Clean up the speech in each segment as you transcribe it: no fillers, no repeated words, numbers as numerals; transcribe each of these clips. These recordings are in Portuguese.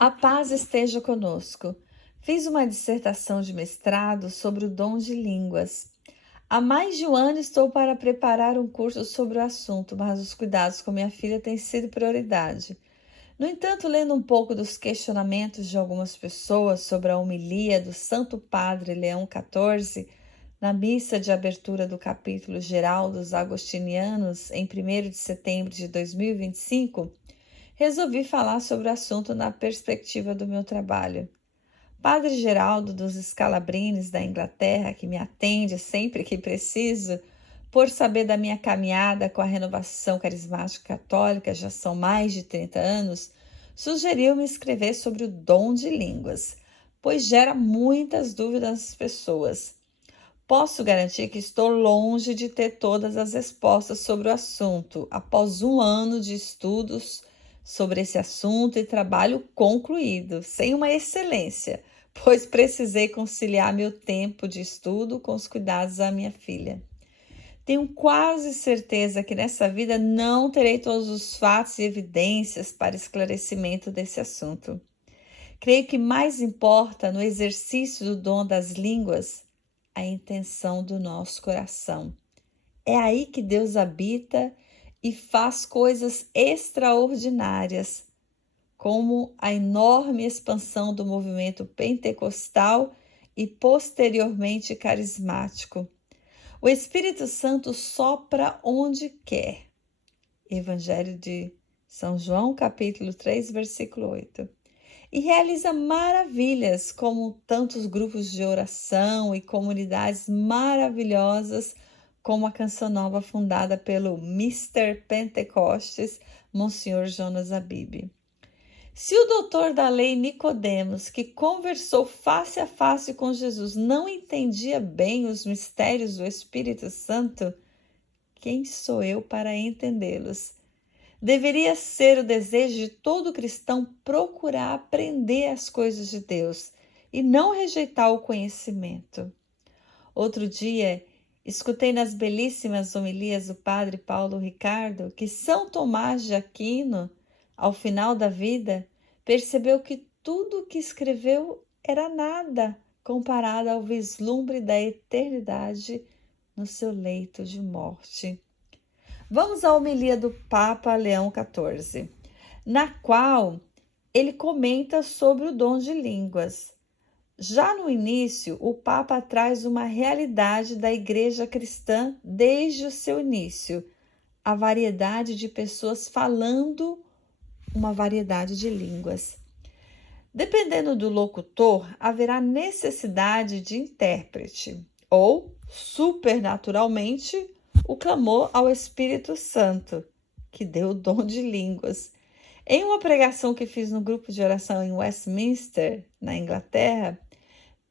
A paz esteja conosco. Fiz uma dissertação de mestrado sobre o dom de línguas. Há mais de um ano estou para preparar um curso sobre o assunto, mas os cuidados com minha filha têm sido prioridade. No entanto, lendo um pouco dos questionamentos de algumas pessoas sobre a homilia do Santo Padre Leão XIV, na missa de abertura do capítulo geral dos Agostinianos, em 1º de setembro de 2025, resolvi falar sobre o assunto na perspectiva do meu trabalho. Padre Geraldo dos Scalabrines, da Inglaterra, que me atende sempre que preciso, por saber da minha caminhada com a renovação carismática católica, já são mais de 30 anos, sugeriu-me escrever sobre o dom de línguas, pois gera muitas dúvidas nas pessoas. Posso garantir que estou longe de ter todas as respostas sobre o assunto, após um ano de estudos sobre esse assunto e trabalho concluído, sem uma excelência, pois precisei conciliar meu tempo de estudo com os cuidados da minha filha. Tenho quase certeza que nessa vida não terei todos os fatos e evidências para esclarecimento desse assunto. Creio que mais importa no exercício do dom das línguas a intenção do nosso coração. É aí que Deus habita e faz coisas extraordinárias, como a enorme expansão do movimento pentecostal e posteriormente carismático. O Espírito Santo sopra onde quer. Evangelho de São João, capítulo 3, versículo 8. E realiza maravilhas, como tantos grupos de oração e comunidades maravilhosas, como a Canção Nova fundada pelo Mr. Pentecostes, Monsenhor Jonas Abib. Se o doutor da lei Nicodemos, que conversou face a face com Jesus, não entendia bem os mistérios do Espírito Santo, quem sou eu para entendê-los? Deveria ser o desejo de todo cristão procurar aprender as coisas de Deus e não rejeitar o conhecimento. Outro dia, escutei nas belíssimas homilias do padre Paulo Ricardo que São Tomás de Aquino, ao final da vida, percebeu que tudo o que escreveu era nada comparado ao vislumbre da eternidade no seu leito de morte. Vamos à homilia do Papa Leão XIV, na qual ele comenta sobre o dom de línguas. Já no início, o Papa traz uma realidade da Igreja cristã desde o seu início, a variedade de pessoas falando uma variedade de línguas. Dependendo do locutor, haverá necessidade de intérprete, ou, supernaturalmente, o clamor ao Espírito Santo, que deu o dom de línguas. Em uma pregação que fiz no grupo de oração em Westminster, na Inglaterra,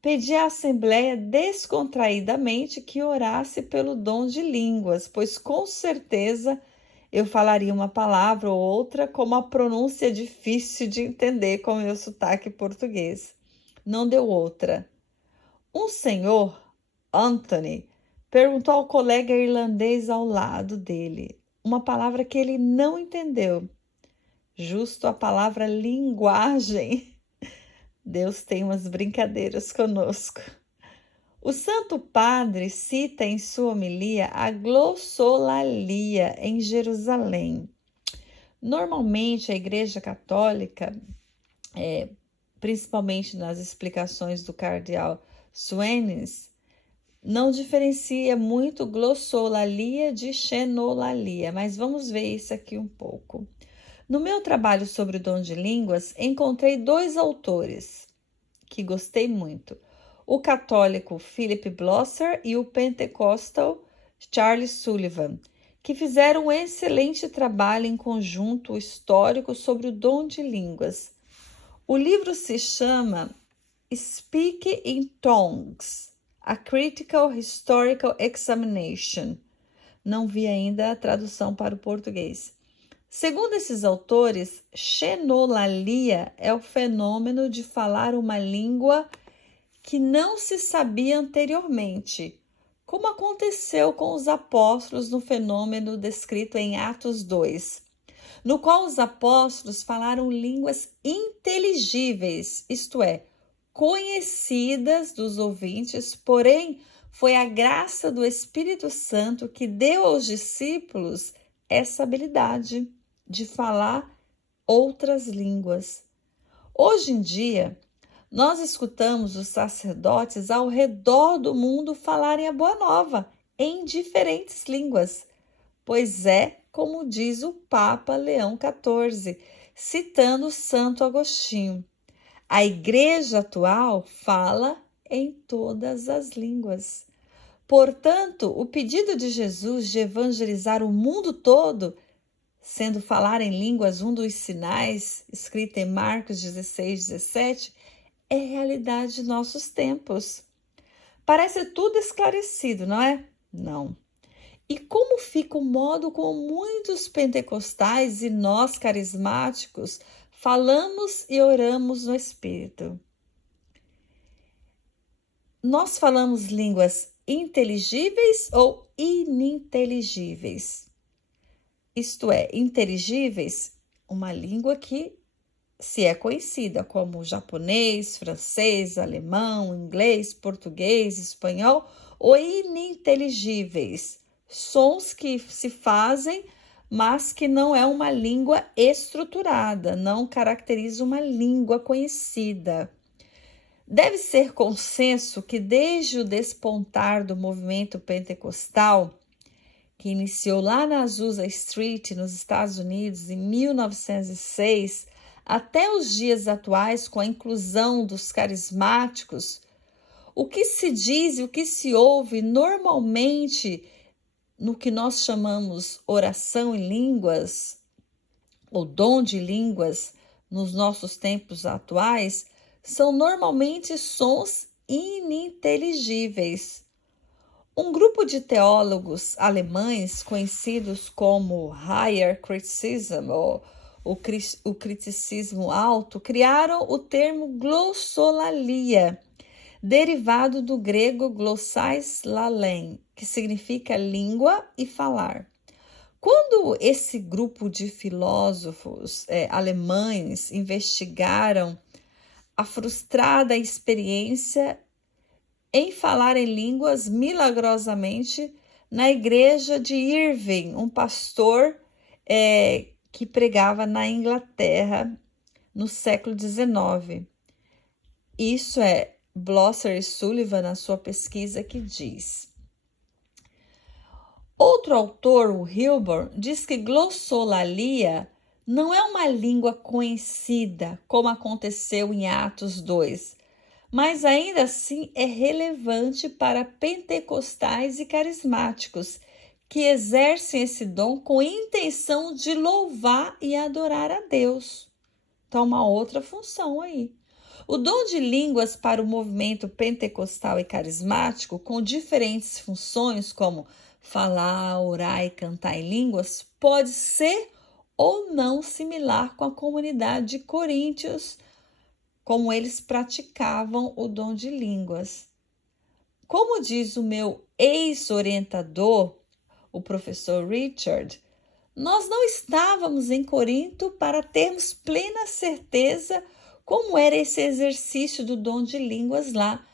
pedi à Assembleia descontraídamente que orasse pelo dom de línguas, pois com certeza eu falaria uma palavra ou outra com uma pronúncia difícil de entender com o meu sotaque português. Não deu outra. Um senhor, Anthony, perguntou ao colega irlandês ao lado dele uma palavra que ele não entendeu. Justo a palavra linguagem. Deus tem umas brincadeiras conosco. O Santo Padre cita em sua homilia a glossolalia em Jerusalém. Normalmente a Igreja Católica, principalmente nas explicações do cardeal Suenes, não diferencia muito glossolalia de xenolalia, mas vamos ver isso aqui um pouco. No meu trabalho sobre o dom de línguas, encontrei dois autores que gostei muito. O católico Philip Blosser e o pentecostal Charles Sullivan, que fizeram um excelente trabalho em conjunto histórico sobre o dom de línguas. O livro se chama Speak in Tongues, A Critical Historical Examination. Não vi ainda a tradução para o português. Segundo esses autores, xenolalia é o fenômeno de falar uma língua que não se sabia anteriormente, como aconteceu com os apóstolos no fenômeno descrito em Atos 2. no qual os apóstolos falaram línguas inteligíveis, isto é, conhecidas dos ouvintes, porém foi a graça do Espírito Santo que deu aos discípulos essa habilidade de falar outras línguas. Hoje em dia, nós escutamos os sacerdotes ao redor do mundo falarem a boa nova em diferentes línguas, pois é como diz o Papa Leão XIV, citando Santo Agostinho. A igreja atual fala em todas as línguas. Portanto, o pedido de Jesus de evangelizar o mundo todo, sendo falar em línguas um dos sinais, escrito em Marcos 16:17, é realidade de nossos tempos. Parece tudo esclarecido, não é? Não. E como fica o modo como muitos pentecostais e nós carismáticos falamos e oramos no Espírito? Nós falamos línguas inteligíveis ou ininteligíveis? Isto é, inteligíveis, uma língua que se é conhecida como japonês, francês, alemão, inglês, português, espanhol, ou ininteligíveis, sons que se fazem, mas que não é uma língua estruturada, não caracteriza uma língua conhecida. Deve ser consenso que desde o despontar do movimento pentecostal, que iniciou lá na Azusa Street, nos Estados Unidos, em 1906, até os dias atuais, com a inclusão dos carismáticos, o que se diz e o que se ouve normalmente no que nós chamamos oração em línguas, ou dom de línguas, nos nossos tempos atuais, são normalmente sons ininteligíveis. Um grupo de teólogos alemães conhecidos como Higher Criticism, ou o criticismo alto, criaram o termo glossolalia, derivado do grego glossais lalen, que significa língua e falar. Quando esse grupo de filósofos alemães investigaram a frustrada experiência em falar em línguas milagrosamente na igreja de Irving, um pastor que pregava na Inglaterra no século XIX. Isso é Blosser e Sullivan na sua pesquisa que diz. Outro autor, o Hilborn, diz que glossolalia não é uma língua conhecida, como aconteceu em Atos 2, mas ainda assim é relevante para pentecostais e carismáticos que exercem esse dom com intenção de louvar e adorar a Deus. Então, uma outra função aí. O dom de línguas para o movimento pentecostal e carismático, com diferentes funções como falar, orar e cantar em línguas, pode ser ou não similar com a comunidade de Coríntios, como eles praticavam o dom de línguas. Como diz o meu ex-orientador, o professor Richard, nós não estávamos em Corinto para termos plena certeza como era esse exercício do dom de línguas lá.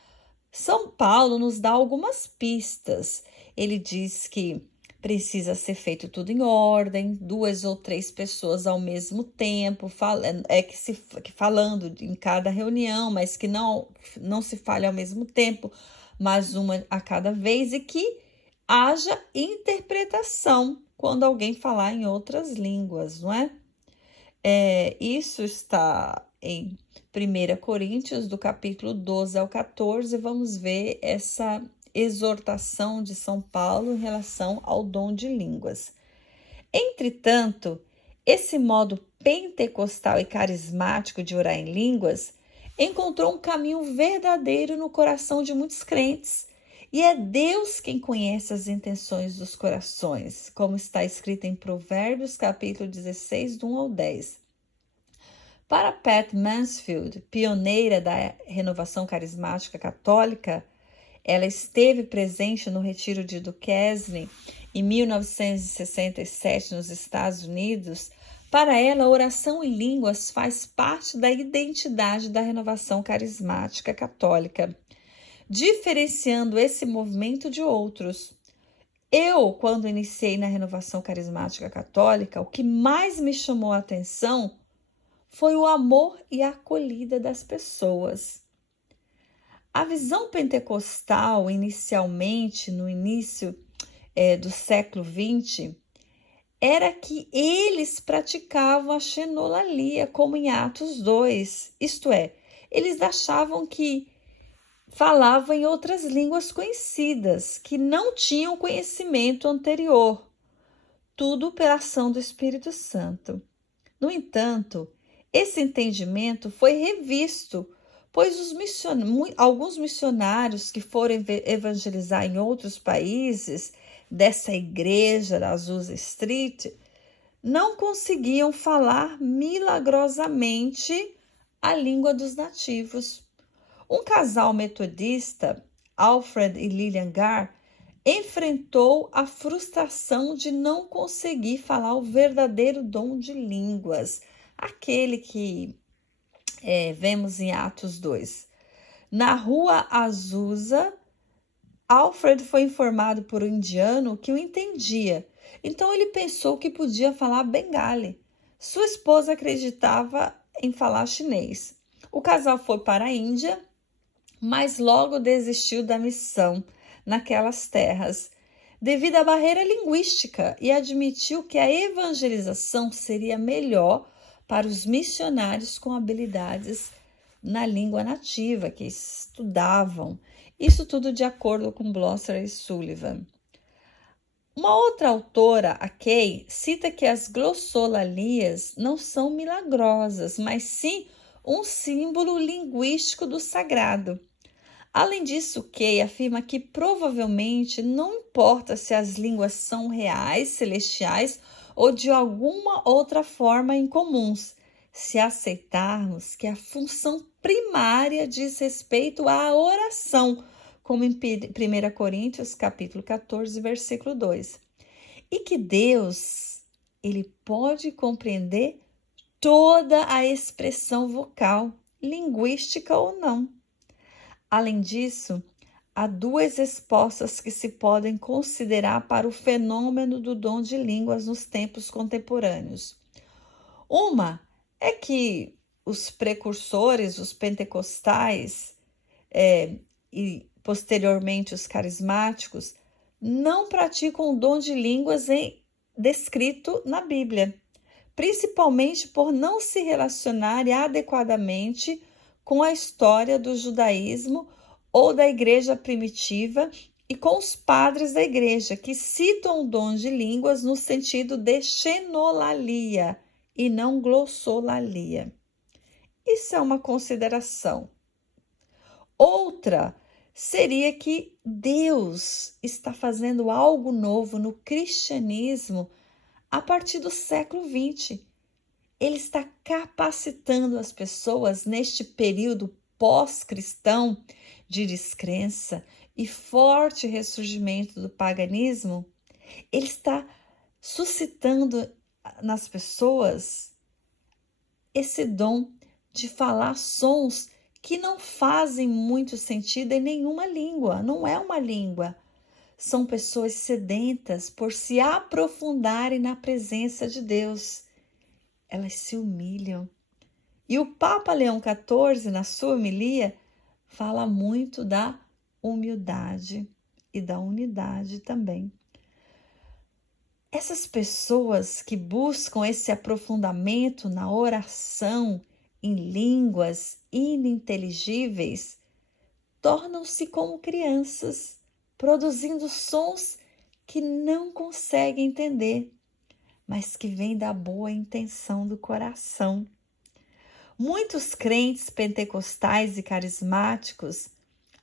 São Paulo nos dá algumas pistas. Ele diz que precisa ser feito tudo em ordem, 2 ou 3 pessoas ao mesmo tempo, falando em cada reunião, mas que não se fale ao mesmo tempo, mas uma a cada vez, e que haja interpretação quando alguém falar em outras línguas, não é? Isso está em 1 Coríntios, do capítulo 12 ao 14, vamos ver essa exortação de São Paulo em relação ao dom de línguas. Entretanto, esse modo pentecostal e carismático de orar em línguas encontrou um caminho verdadeiro no coração de muitos crentes. E é Deus quem conhece as intenções dos corações, como está escrito em Provérbios, capítulo 16, do 1 ao 10. Para Pat Mansfield, pioneira da renovação carismática católica, ela esteve presente no retiro de Duquesne em 1967 nos Estados Unidos. Para ela, a oração em línguas faz parte da identidade da renovação carismática católica, diferenciando esse movimento de outros. Eu, quando iniciei na renovação carismática católica, o que mais me chamou a atenção foi o amor e a acolhida das pessoas. A visão pentecostal, inicialmente, no início do século XX, era que eles praticavam a xenolalia, como em Atos 2, isto é, eles achavam que falavam em outras línguas conhecidas, que não tinham conhecimento anterior, tudo pela ação do Espírito Santo. No entanto, esse entendimento foi revisto, pois alguns missionários que foram evangelizar em outros países dessa igreja da Azusa Street não conseguiam falar milagrosamente a língua dos nativos. Um casal metodista, Alfred e Lillian Garr, enfrentou a frustração de não conseguir falar o verdadeiro dom de línguas, aquele que vemos em Atos 2. Na rua Azusa, Alfred foi informado por um indiano que o entendia, então ele pensou que podia falar bengali. Sua esposa acreditava em falar chinês. O casal foi para a Índia, mas logo desistiu da missão naquelas terras, devido à barreira linguística, e admitiu que a evangelização seria melhor para os missionários com habilidades na língua nativa, que estudavam. Isso tudo de acordo com Blosser e Sullivan. Uma outra autora, a Kay, cita que as glossolalias não são milagrosas, mas sim um símbolo linguístico do sagrado. Além disso, Kay afirma que provavelmente não importa se as línguas são reais, celestiais ou de alguma outra forma incomuns, se aceitarmos que a função primária diz respeito à oração, como em 1 Coríntios capítulo 14, versículo 2. E que Deus, ele pode compreender toda a expressão vocal, linguística ou não. Além disso, há duas respostas que se podem considerar para o fenômeno do dom de línguas nos tempos contemporâneos. Uma é que os precursores, os pentecostais e posteriormente os carismáticos, não praticam o dom de línguas descrito na Bíblia, principalmente por não se relacionarem adequadamente com a história do judaísmo ou da igreja primitiva e com os padres da igreja, que citam o dom de línguas no sentido de xenolalia e não glossolalia. Isso é uma consideração. Outra seria que Deus está fazendo algo novo no cristianismo a partir do século XX. Ele está capacitando as pessoas neste período pós-cristão de descrença e forte ressurgimento do paganismo. Ele está suscitando nas pessoas esse dom de falar sons que não fazem muito sentido em nenhuma língua, não é uma língua. São pessoas sedentas por se aprofundarem na presença de Deus. Elas se humilham. E o Papa Leão XIV, na sua homilia, fala muito da humildade e da unidade também. Essas pessoas que buscam esse aprofundamento na oração em línguas ininteligíveis tornam-se como crianças, produzindo sons que não conseguem entender, mas que vêm da boa intenção do coração. Muitos crentes pentecostais e carismáticos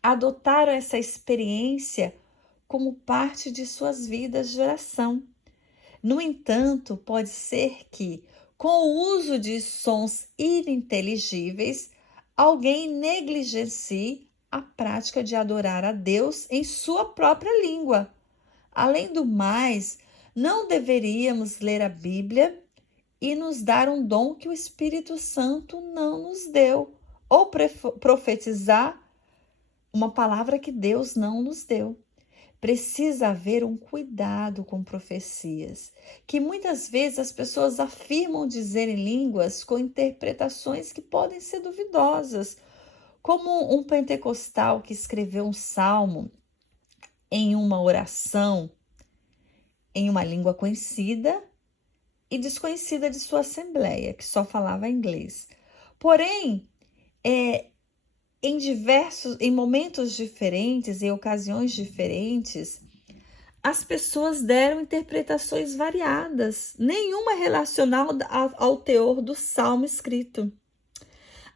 adotaram essa experiência como parte de suas vidas de oração. No entanto, pode ser que, com o uso de sons ininteligíveis, alguém negligencie a prática de adorar a Deus em sua própria língua. Além do mais, não deveríamos ler a Bíblia e nos dar um dom que o Espírito Santo não nos deu, ou profetizar uma palavra que Deus não nos deu. Precisa haver um cuidado com profecias, que muitas vezes as pessoas afirmam dizer em línguas com interpretações que podem ser duvidosas, como um pentecostal que escreveu um salmo em uma oração em uma língua conhecida e desconhecida de sua assembleia, que só falava inglês. Porém, em momentos diferentes, em ocasiões diferentes, as pessoas deram interpretações variadas, nenhuma relacionada ao teor do salmo escrito.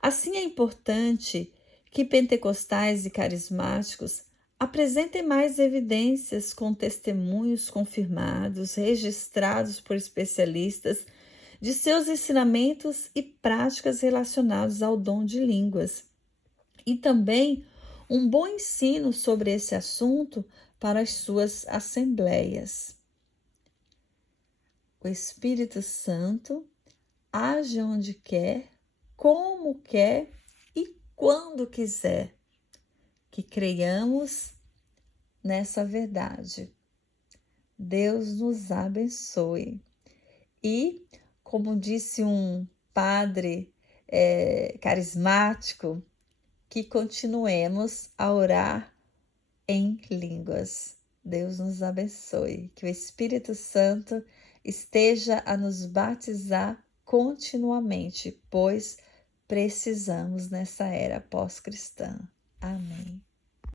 Assim, é importante que pentecostais e carismáticos apresentem mais evidências com testemunhos confirmados, registrados por especialistas, de seus ensinamentos e práticas relacionados ao dom de línguas. E também um bom ensino sobre esse assunto para as suas assembleias. O Espírito Santo age onde quer, como quer e quando quiser. Que creiamos nessa verdade. Deus nos abençoe. E, como disse um padre carismático, que continuemos a orar em línguas. Deus nos abençoe. Que o Espírito Santo esteja a nos batizar continuamente, pois precisamos nessa era pós-cristã. Amém.